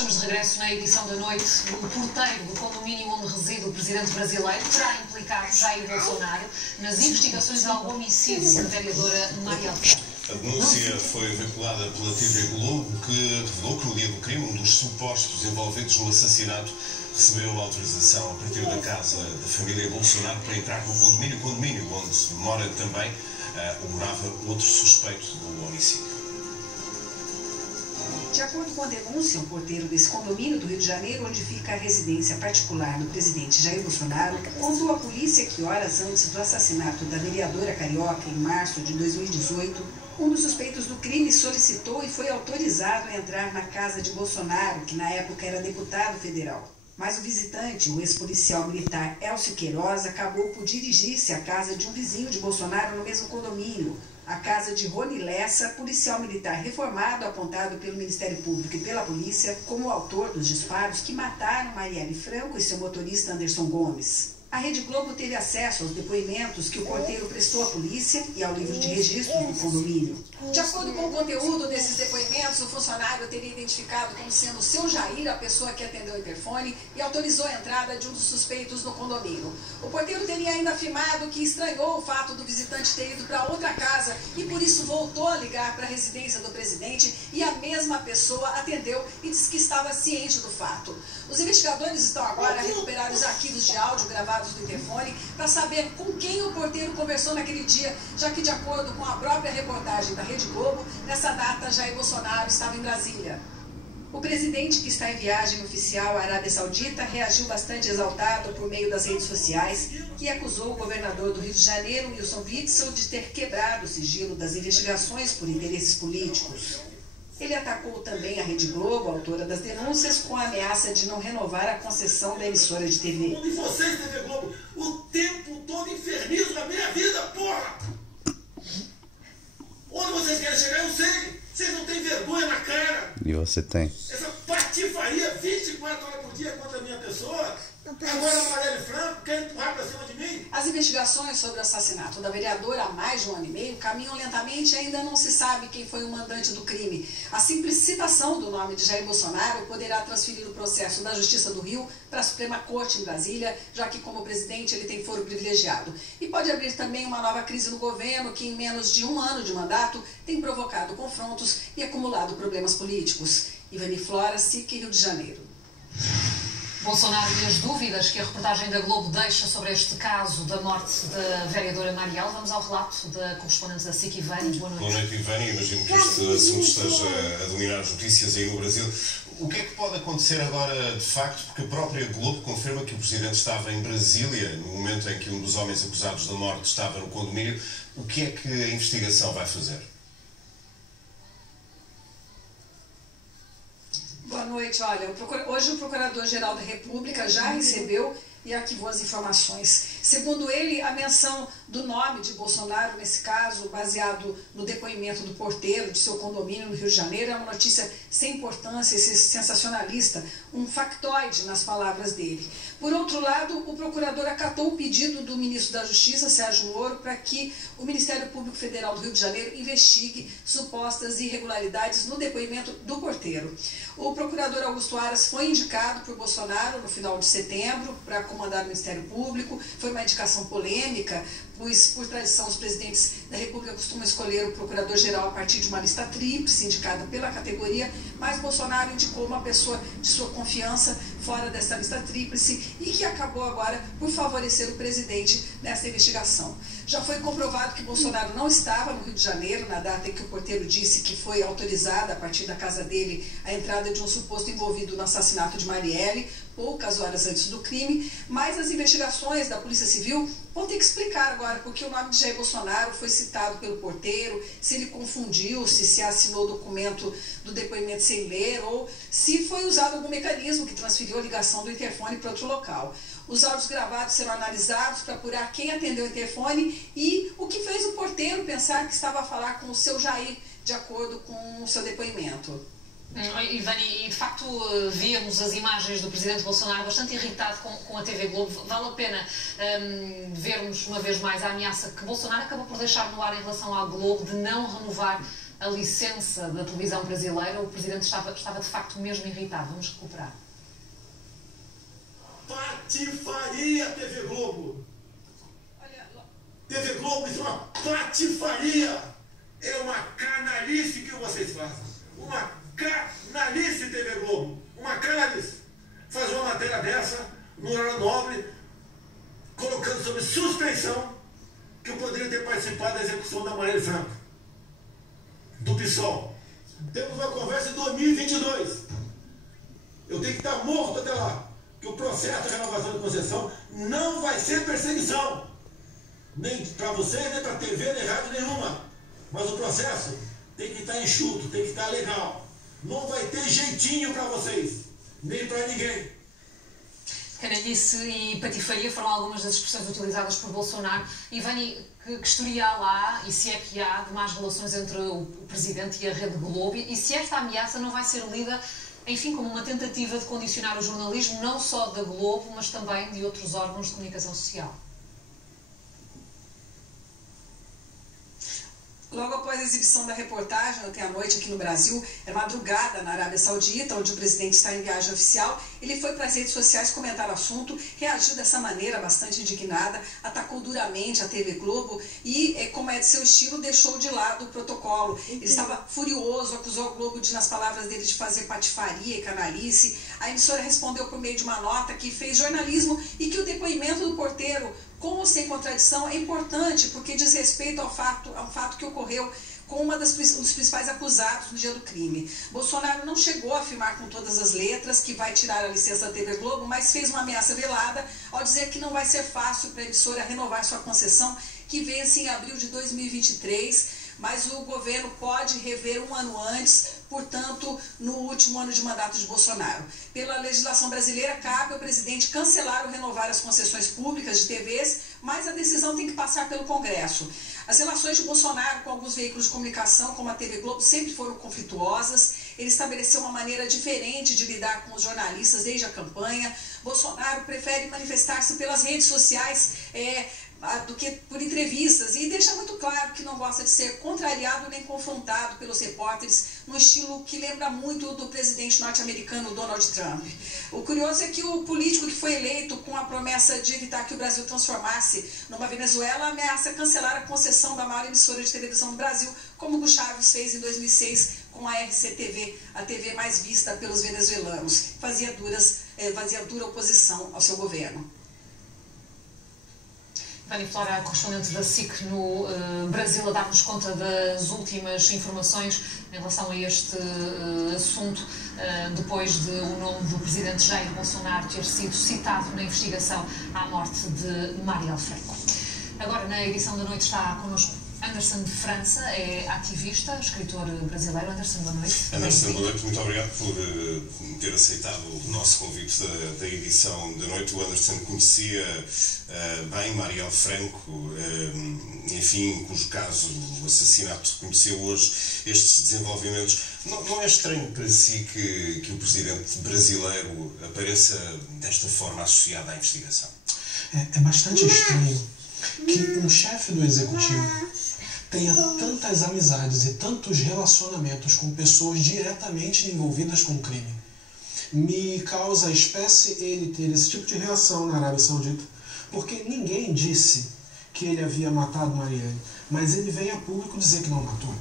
Estamos de regresso na edição da noite. O porteiro do condomínio onde reside o presidente brasileiro terá implicado Jair Bolsonaro nas investigações ao homicídio da vereadora Marielle Franco. A denúncia foi veiculada pela TV Globo, que revelou que no dia do crime, um dos supostos envolvidos no assassinato recebeu autorização a partir da casa da família Bolsonaro para entrar no condomínio onde mora também ou morava outro suspeito do homicídio. De acordo com a denúncia, o porteiro desse condomínio do Rio de Janeiro, onde fica a residência particular do presidente Jair Bolsonaro, contou à polícia que horas antes do assassinato da vereadora carioca, em março de 2018, um dos suspeitos do crime solicitou e foi autorizado a entrar na casa de Bolsonaro, que na época era deputado federal. Mas o visitante, o ex-policial militar Elcio Queiroz, acabou por dirigir-se à casa de um vizinho de Bolsonaro no mesmo condomínio, a casa de Rony Lessa, policial militar reformado, apontado pelo Ministério Público e pela polícia como o autor dos disparos que mataram Marielle Franco e seu motorista Anderson Gomes. A Rede Globo teve acesso aos depoimentos que o porteiro prestou à polícia e ao livro de registro do condomínio. De acordo com o conteúdo desses depoimentos, o funcionário teria identificado como sendo o seu Jair, a pessoa que atendeu o interfone, e autorizou a entrada de um dos suspeitos no condomínio. O porteiro teria ainda afirmado que estranhou o fato do visitante ter ido para outra casa e por isso voltou a ligar para a residência do presidente e a mesma pessoa atendeu e disse que estava ciente do fato. Os investigadores estão agora a recuperar os arquivos de áudio gravados do interfone para saber com quem o porteiro conversou naquele dia, já que, de acordo com a própria reportagem da Rede Globo, nessa data Jair Bolsonaro estava em Brasília. O presidente, que está em viagem oficial à Arábia Saudita, reagiu bastante exaltado por meio das redes sociais e acusou o governador do Rio de Janeiro, Wilson Witzel, de ter quebrado o sigilo das investigações por interesses políticos. Ele atacou também a Rede Globo, autora das denúncias, com a ameaça de não renovar a concessão da emissora de TV. E vocês, TV Globo, o tempo todo infernizam a minha vida, porra! Onde vocês querem chegar, eu sei. Vocês não têm vergonha na cara. E você tem. Essa patifaria 24 horas por dia contra a minha pessoa. Agora a Marielle Franco quer empurrar para cima de mim. As investigações sobre o assassinato da vereadora há mais de um ano e meio caminham lentamente e ainda não se sabe quem foi o mandante do crime. A simples citação do nome de Jair Bolsonaro poderá transferir o processo da Justiça do Rio para a Suprema Corte em Brasília, já que como presidente ele tem foro privilegiado. E pode abrir também uma nova crise no governo que em menos de um ano de mandato tem provocado confrontos e acumulado problemas políticos. Ivani Flora, SIC, Rio de Janeiro. Bolsonaro e as dúvidas que a reportagem da Globo deixa sobre este caso da morte da vereadora Marielle. Vamos ao relato da correspondente da SIC, Ivani. Boa noite. Boa noite, Ivani. Imagino que este assunto esteja a dominar as notícias aí no Brasil. O que é que pode acontecer agora, de facto, porque a própria Globo confirma que o Presidente estava em Brasília no momento em que um dos homens acusados da morte estava no condomínio. O que é que a investigação vai fazer? Boa noite. Olha, hoje o Procurador-Geral da República já recebeu e arquivou as informações. Segundo ele, a menção do nome de Bolsonaro, nesse caso, baseado no depoimento do porteiro de seu condomínio no Rio de Janeiro, é uma notícia sem importância, sensacionalista, um factoide nas palavras dele. Por outro lado, o procurador acatou o pedido do ministro da Justiça, Sérgio Moro, para que o Ministério Público Federal do Rio de Janeiro investigue supostas irregularidades no depoimento do porteiro. O procurador Augusto Aras foi indicado por Bolsonaro no final de setembro para comandar o Ministério Público. Foi uma indicação polêmica, pois, por tradição, os presidentes da República costumam escolher o procurador-geral a partir de uma lista tríplice indicada pela categoria, mas Bolsonaro indicou uma pessoa de sua confiança fora dessa lista tríplice e que acabou agora por favorecer o presidente nessa investigação. Já foi comprovado que Bolsonaro não estava no Rio de Janeiro na data em que o porteiro disse que foi autorizada a partir da casa dele a entrada de um suposto envolvido no assassinato de Marielle, poucas horas antes do crime, mas as investigações da Polícia Civil vão ter que explicar agora porque o nome de Jair Bolsonaro foi citado pelo porteiro, se ele confundiu, se assinou o documento do depoimento sem ler ou se foi usado algum mecanismo que transferiu a ligação do interfone para outro local. Os áudios gravados serão analisados para apurar quem atendeu o interfone e o que fez o porteiro pensar que estava a falar com o seu Jair, de acordo com o seu depoimento. Ivani, de facto víamos as imagens do presidente Bolsonaro bastante irritado com a TV Globo. Vale a pena vermos uma vez mais a ameaça que Bolsonaro acabou por deixar no ar em relação à Globo de não renovar a licença da televisão brasileira, o Presidente estava de facto mesmo irritado. Vamos recuperar. Patifaria, TV Globo. TV Globo, isso é uma patifaria. É uma canalice que vocês fazem. Uma canalice, TV Globo. Uma canalice. Fazer uma matéria dessa, no horário nobre, colocando sob suspensão que eu poderia ter participado da execução da Marielle Franco, do PSOL. Temos uma conversa em 2022. Eu tenho que estar morto até lá. Que o processo de renovação de concessão não vai ser perseguição. Nem para vocês, nem para TV, nem rádio nenhuma. Mas o processo tem que estar enxuto, tem que estar legal. Não vai ter jeitinho para vocês, nem para ninguém. Canalice e patifaria foram algumas das expressões utilizadas por Bolsonaro. Ivani, que historial há, e se é que há, de más relações entre o Presidente e a Rede Globo, e se esta ameaça não vai ser lida, enfim, como uma tentativa de condicionar o jornalismo, não só da Globo, mas também de outros órgãos de comunicação social? Logo após a exibição da reportagem ontem à noite aqui no Brasil, é madrugada na Arábia Saudita, onde o presidente está em viagem oficial, ele foi para as redes sociais comentar o assunto, reagiu dessa maneira bastante indignada, atacou duramente a TV Globo e, como é de seu estilo, deixou de lado o protocolo. Ele estava furioso, acusou a Globo, nas palavras dele, de fazer patifaria e canalice. A emissora respondeu por meio de uma nota que fez jornalismo e que o depoimento do porteiro, com ou sem contradição, é importante porque diz respeito ao fato que ocorreu com um dos principais acusados no dia do crime. Bolsonaro não chegou a afirmar com todas as letras que vai tirar a licença da TV Globo, mas fez uma ameaça velada ao dizer que não vai ser fácil para a emissora renovar sua concessão, que vence em abril de 2023, mas o governo pode rever um ano antes, portanto, no último ano de mandato de Bolsonaro. Pela legislação brasileira, cabe ao presidente cancelar ou renovar as concessões públicas de TVs, mas a decisão tem que passar pelo Congresso. As relações de Bolsonaro com alguns veículos de comunicação, como a TV Globo, sempre foram conflituosas. Ele estabeleceu uma maneira diferente de lidar com os jornalistas desde a campanha. Bolsonaro prefere manifestar-se pelas redes sociais do que por entrevistas, e deixa muito claro que não gosta de ser contrariado nem confrontado pelos repórteres, num estilo que lembra muito do presidente norte-americano Donald Trump. O curioso é que o político que foi eleito com a promessa de evitar que o Brasil transformasse numa Venezuela ameaça cancelar a concessão da maior emissora de televisão do Brasil, como Hugo Chávez fez em 2006 com a RCTV, a TV mais vista pelos venezuelanos. Fazia dura oposição ao seu governo. Vânia Flora, correspondente da SIC no Brasil, a dar-nos conta das últimas informações em relação a este assunto, depois de o nome do Presidente Jair Bolsonaro ter sido citado na investigação à morte de Marielle Franco. Agora, na edição da noite, está connosco Anderson de França, é ativista, escritor brasileiro. Anderson, boa noite. Anderson, boa noite. Muito obrigado por ter aceitado o nosso convite da edição da noite. O Anderson conhecia bem Marielle Franco, enfim, cujo caso, o assassinato, conheceu hoje estes desenvolvimentos. Não é estranho para si que o presidente brasileiro apareça desta forma associado à investigação? É bastante estranho que um chefe do executivo tenha tantas amizades e tantos relacionamentos com pessoas diretamente envolvidas com o crime. Me causa espécie ele ter esse tipo de reação na Arábia Saudita, porque ninguém disse que ele havia matado Marielle, mas ele veio a público dizer que não matou.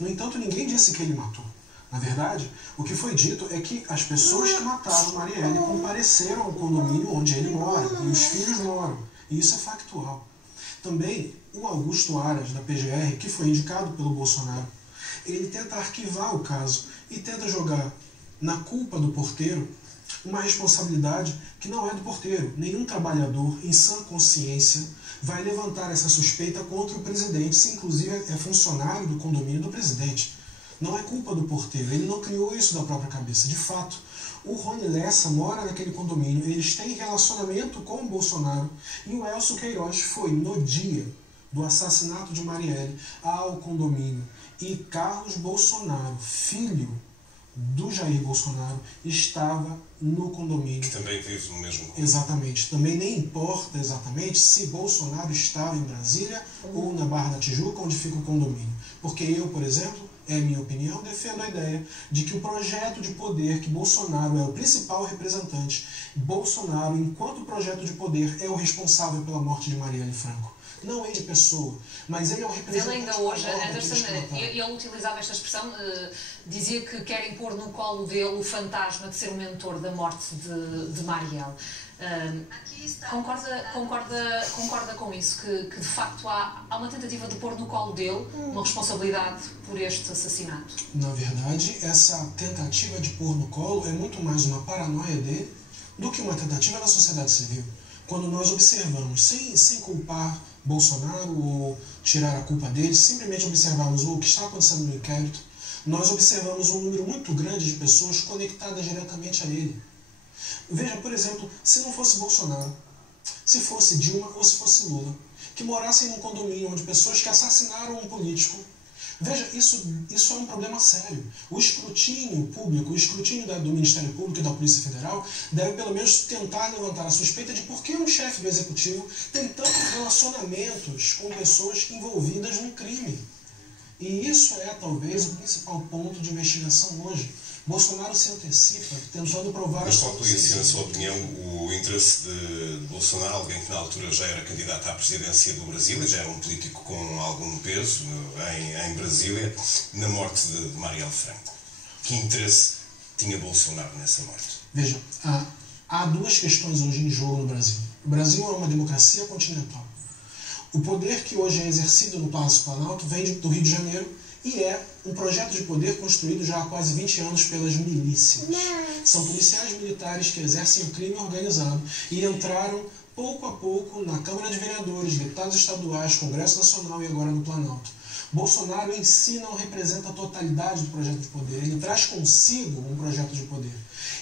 No entanto, ninguém disse que ele matou. Na verdade, o que foi dito é que as pessoas que mataram Marielle compareceram ao condomínio onde ele mora, e os filhos moram, e isso é factual. Também o Augusto Aras, da PGR, que foi indicado pelo Bolsonaro, ele tenta arquivar o caso e tenta jogar na culpa do porteiro uma responsabilidade que não é do porteiro. Nenhum trabalhador, em sã consciência, vai levantar essa suspeita contra o presidente, se inclusive é funcionário do condomínio do presidente. Não é culpa do porteiro, ele não criou isso da própria cabeça. De fato, o Rony Lessa mora naquele condomínio, eles têm relacionamento com o Bolsonaro, e o Elcio Queiroz foi no dia do assassinato de Marielle ao condomínio, e Carlos Bolsonaro, filho do Jair Bolsonaro, estava no condomínio. Que também vive no mesmo condomínio. Exatamente. Também nem importa exatamente se Bolsonaro estava em Brasília ou na Barra da Tijuca, onde fica o condomínio. Porque eu, por exemplo, é minha opinião, defendo a ideia de que o projeto de poder que Bolsonaro é o principal representante, Bolsonaro, enquanto projeto de poder, é o responsável pela morte de Marielle Franco. Não ele de pessoa, mas ele é o representante. Ele ainda hoje, Anderson, ele utilizava esta expressão, dizia que querem pôr no colo dele o fantasma de ser o mentor da morte de Marielle. Concorda com isso, que de facto há uma tentativa de pôr no colo dele uma responsabilidade por este assassinato? Na verdade, essa tentativa de pôr no colo é muito mais uma paranoia dele do que uma tentativa da sociedade civil. Quando nós observamos, sem culpar Bolsonaro ou tirar a culpa dele, simplesmente observarmos o que está acontecendo no inquérito, nós observamos um número muito grande de pessoas conectadas diretamente a ele. Veja, por exemplo, se não fosse Bolsonaro, se fosse Dilma ou se fosse Lula, que morassem num condomínio onde pessoas que assassinaram um político, veja, isso é um problema sério. O escrutínio público, o escrutínio do Ministério Público e da Polícia Federal deve pelo menos tentar levantar a suspeita de por que um chefe do Executivo tem tantos relacionamentos com pessoas envolvidas no crime. E isso é talvez o principal ponto de investigação hoje. Bolsonaro se antecipa, tentando provar... Mas qual podia ser, na sua opinião, o interesse de Bolsonaro, alguém que na altura já era candidato à presidência do Brasil, já era um político com algum peso em Brasília, na morte de Marielle Franco? Que interesse tinha Bolsonaro nessa morte? Veja, há duas questões hoje em jogo no Brasil. O Brasil é uma democracia continental. O poder que hoje é exercido no Palácio Planalto vem do Rio de Janeiro, e é um projeto de poder construído já há quase 20 anos pelas milícias. São policiais militares que exercem o crime organizado e entraram pouco a pouco na Câmara de Vereadores, deputados estaduais, Congresso Nacional e agora no Planalto. Bolsonaro em si não representa a totalidade do projeto de poder, ele traz consigo um projeto de poder.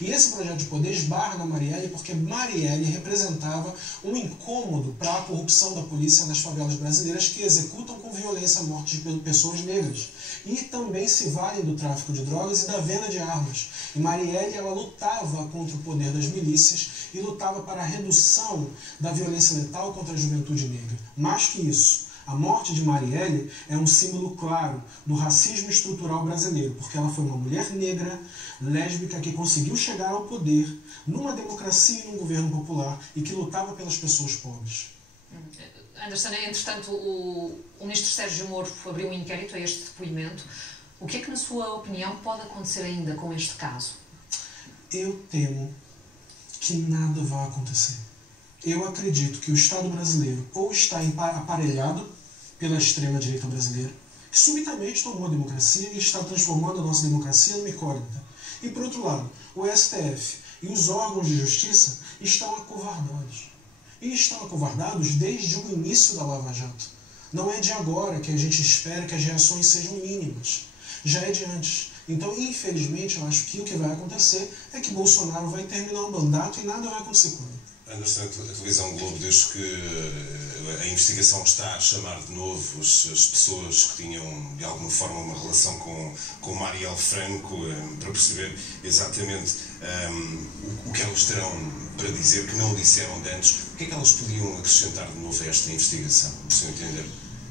E esse projeto de poder esbarra na Marielle porque Marielle representava um incômodo para a corrupção da polícia nas favelas brasileiras que executam com violência a morte de pessoas negras. E também se valem do tráfico de drogas e da venda de armas. E Marielle, ela lutava contra o poder das milícias e lutava para a redução da violência letal contra a juventude negra. Mais que isso, a morte de Marielle é um símbolo claro do racismo estrutural brasileiro, porque ela foi uma mulher negra, lésbica, que conseguiu chegar ao poder numa democracia e num governo popular e que lutava pelas pessoas pobres. Anderson, entretanto, o ministro Sérgio Moro abriu um inquérito a este depoimento. O que é que, na sua opinião, pode acontecer ainda com este caso? Eu temo que nada vai acontecer. Eu acredito que o Estado brasileiro ou está aparelhado pela extrema-direita brasileira, que subitamente tomou a democracia e está transformando a nossa democracia numa incógnita. E, por outro lado, o STF e os órgãos de justiça estão acovardados. E estão acovardados desde o início da Lava Jato. Não é de agora que a gente espera que as reações sejam mínimas. Já é de antes. Então, infelizmente, eu acho que o que vai acontecer é que Bolsonaro vai terminar o mandato e nada vai acontecer com ele. Anderson, a televisão Globo diz que a investigação está a chamar de novo as pessoas que tinham, de alguma forma, uma relação com Marielle Franco, para perceber exatamente o que elas terão para dizer, que não disseram de antes. O que é que elas podiam acrescentar de novo a esta investigação, por seu entender?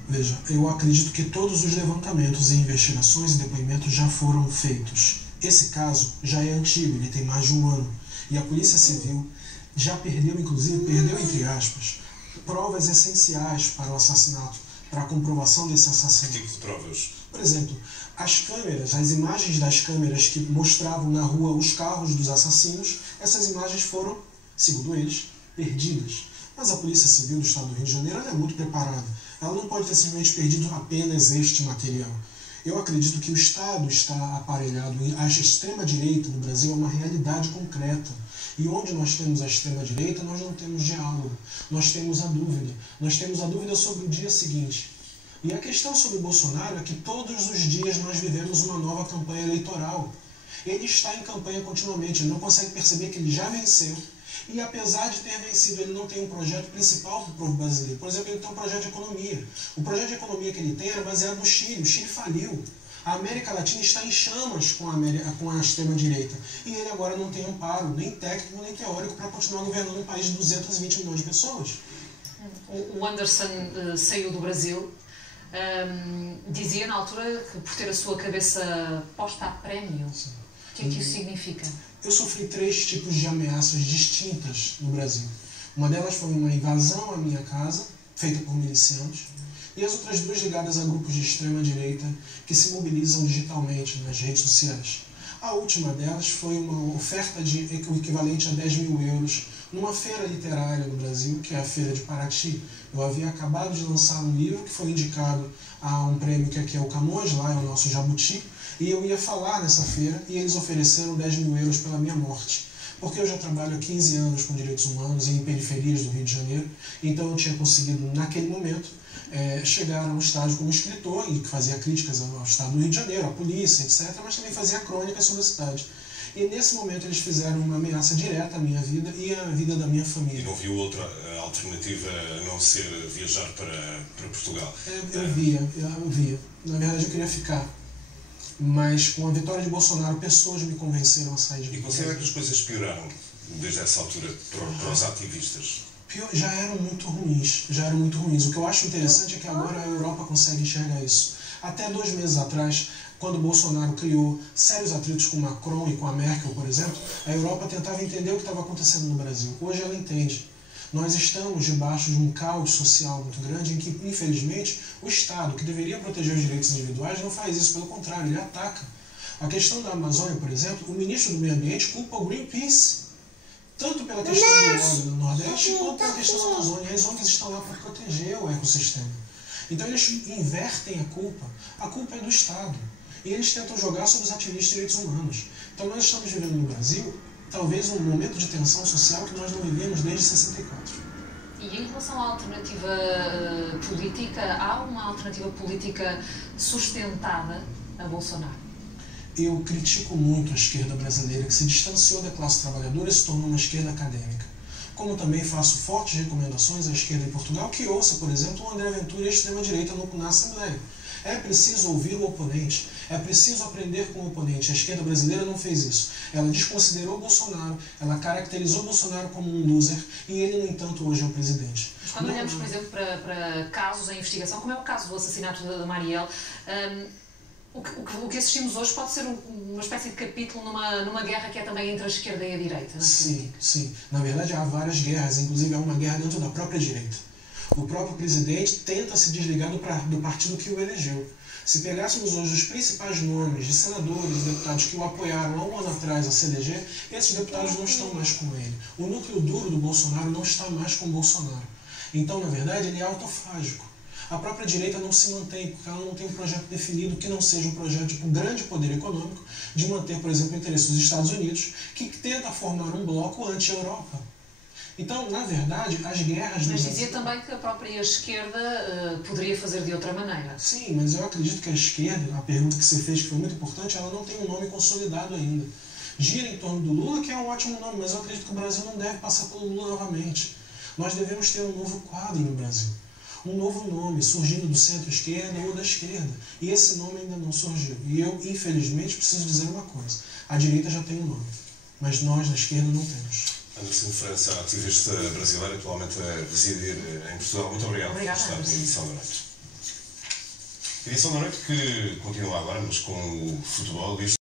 Veja, eu acredito que todos os levantamentos e investigações e depoimentos já foram feitos. Esse caso já é antigo, ele tem mais de um ano. E a Polícia Civil já perdeu, inclusive, entre aspas, provas essenciais para o assassinato, para a comprovação desse assassinato. Que tipo de provas? Por exemplo, as câmeras, as imagens das câmeras que mostravam na rua os carros dos assassinos, essas imagens foram, segundo eles, perdidas. Mas a Polícia Civil do Estado do Rio de Janeiro é muito preparada. Ela não pode ter simplesmente perdido apenas este material. Eu acredito que o Estado está aparelhado e a extrema-direita no Brasil é uma realidade concreta. E onde nós temos a extrema-direita, nós não temos diálogo, nós temos a dúvida. Nós temos a dúvida sobre o dia seguinte. E a questão sobre o Bolsonaro é que todos os dias nós vivemos uma nova campanha eleitoral. Ele está em campanha continuamente, ele não consegue perceber que ele já venceu. E apesar de ter vencido, ele não tem um projeto principal para o povo brasileiro. Por exemplo, ele tem um projeto de economia. O projeto de economia que ele tem era baseado no Chile. O Chile faliu. A América Latina está em chamas com a extrema-direita. E ele agora não tem amparo, nem técnico, nem teórico, para continuar governando um país de 220 milhões de pessoas. O Anderson saiu do Brasil. Dizia na altura que por ter a sua cabeça posta a prémio. Sim. O que é que isso significa? Eu sofri 3 tipos de ameaças distintas no Brasil. Uma delas foi uma invasão à minha casa, feita por milicianos, e as outras 2 ligadas a grupos de extrema-direita que se mobilizam digitalmente nas redes sociais. A última delas foi uma oferta de o equivalente a 10.000 euros numa feira literária no Brasil, que é a Feira de Paraty. Eu havia acabado de lançar um livro que foi indicado a um prêmio que aqui é o Camões, lá é o nosso Jabuti, e eu ia falar nessa feira e eles ofereceram 10.000 euros pela minha morte. Porque eu já trabalho há 15 anos com direitos humanos em periferias do Rio de Janeiro, então eu tinha conseguido, naquele momento, chegar a um estágio como escritor e que fazia críticas ao Estado do Rio de Janeiro, à polícia, etc., mas também fazia crônicas sobre a cidade. E nesse momento eles fizeram uma ameaça direta à minha vida e à vida da minha família. E não viu outra alternativa a não ser viajar para Portugal? Eu via. Na verdade eu queria ficar. Mas com a vitória de Bolsonaro, pessoas me convenceram a sair de Portugal. E considera que as coisas pioraram desde essa altura para os ativistas? Já eram muito ruins. O que eu acho interessante é que agora a Europa consegue enxergar isso. Até 2 meses atrás, quando Bolsonaro criou sérios atritos com Macron e com a Merkel, por exemplo, a Europa tentava entender o que estava acontecendo no Brasil. Hoje ela entende. Nós estamos debaixo de um caos social muito grande em que, infelizmente, o Estado, que deveria proteger os direitos individuais, não faz isso. Pelo contrário, ele ataca. A questão da Amazônia, por exemplo, o ministro do Meio Ambiente culpa o Greenpeace. Tanto pela questão do óleo no Nordeste, quanto pela questão da Amazônia. As ONGs estão lá para proteger o ecossistema. Então eles invertem a culpa. A culpa é do Estado. E eles tentam jogar sobre os ativistas de direitos humanos. Então nós estamos vivendo no Brasil, talvez um momento de tensão social que nós não vivemos desde 64. E em relação à alternativa política, há uma alternativa política sustentada a Bolsonaro? Eu critico muito a esquerda brasileira, que se distanciou da classe trabalhadora e se tornou uma esquerda acadêmica. Como também faço fortes recomendações à esquerda em Portugal, que ouça, por exemplo, o André Ventura e a extrema-direita na Assembleia. É preciso ouvir o oponente, é preciso aprender com o oponente. A esquerda brasileira não fez isso. Ela desconsiderou Bolsonaro, ela caracterizou Bolsonaro como um loser e ele, no entanto, hoje é o presidente. Mas quando olhamos, por exemplo, para casos em investigação, como é o caso do assassinato da Marielle, o que assistimos hoje pode ser uma espécie de capítulo numa guerra que é também entre a esquerda e a direita. Sim. Na verdade, há várias guerras, inclusive há uma guerra dentro da própria direita. O próprio presidente tenta se desligar do partido que o elegeu. Se pegássemos hoje os principais nomes de senadores e deputados que o apoiaram há um ano atrás a CDG, esses deputados não estão mais com ele. O núcleo duro do Bolsonaro não está mais com o Bolsonaro. Então, na verdade, ele é autofágico. A própria direita não se mantém, porque ela não tem um projeto definido que não seja um projeto de grande poder econômico, de manter, por exemplo, o interesse dos Estados Unidos, que tenta formar um bloco anti-Europa. Então, na verdade, as guerras... Mas dizia também que a própria esquerda poderia fazer de outra maneira. Sim, mas eu acredito que a esquerda, a pergunta que você fez, que foi muito importante, ela não tem um nome consolidado ainda. Gira em torno do Lula, que é um ótimo nome, mas eu acredito que o Brasil não deve passar pelo Lula novamente. Nós devemos ter um novo quadro no Brasil. Um novo nome, surgindo do centro-esquerda ou da esquerda. E esse nome ainda não surgiu. E eu, infelizmente, preciso dizer uma coisa. A direita já tem um nome, mas nós, da esquerda, não temos. Anderson França, ativista brasileira, atualmente a residir em Portugal. Muito obrigado por estar na edição da noite. Edição da noite que continua agora, mas com o futebol.